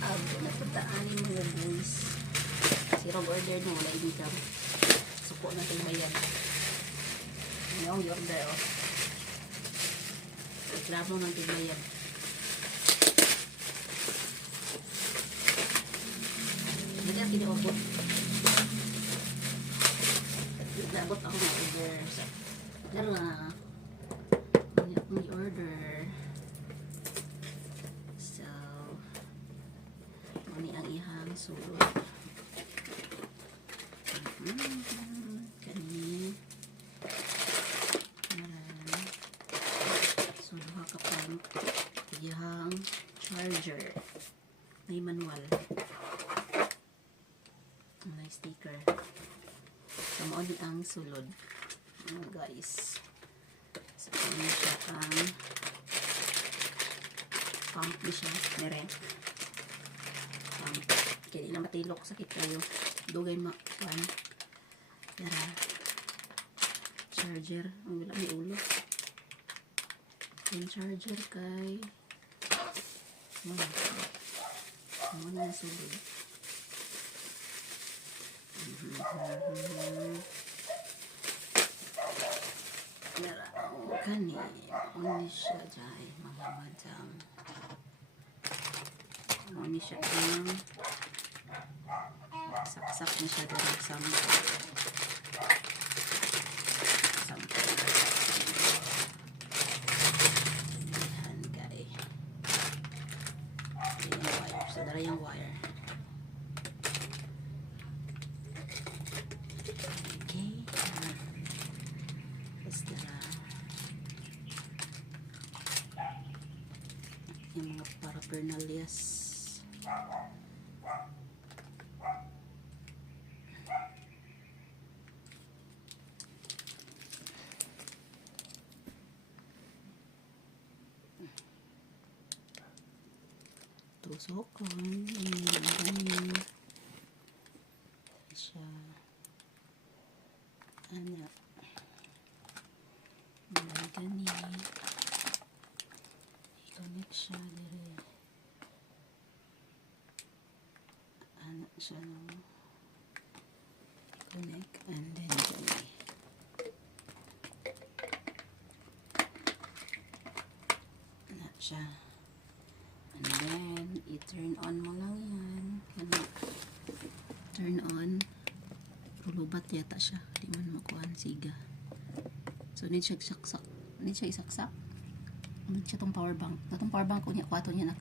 Ako na pagdaanin mga boys. Sirong order na wala income. Suko na tayo bayan. Ano yung order oh. Reklamo ng tigbayan. Hindi na kiniobot. Nabot ako ng order. Dala. May order. So, mani ang ihang sulod. Kani. So, duha ka pang ihang charger. May manual. May sticker. So, mauni ang sulod. Guys. So, ini siya ang pump ni siya. Mere. Pump. Kaya di na matilok. Sakit kayo. Dugay makuan. Yara. Charger. Ang wala may ulo. Yung charger kay na sulod. Yara. Kani. Ano siya dyan. Mga madam. Ano siya ang saksak na siya dyan. Sample. Yan guys. Yan yung wire. So dara yung wire. Okay. Tapos dara yung mga paraphernalias. Tusokon. Gani. Siya. Ano. Gani. I-connect siya dire. Ano siya no. I-connect and then gani. Ano siya. And then, i-turn on mo lang yan. Ano? Turn on. Rulubat yata siya. Di man makuhaan siga. So, need siya isaksak. Need siya isaksak. Need siya itong power bank. Itong power bank ko niya, 4 niya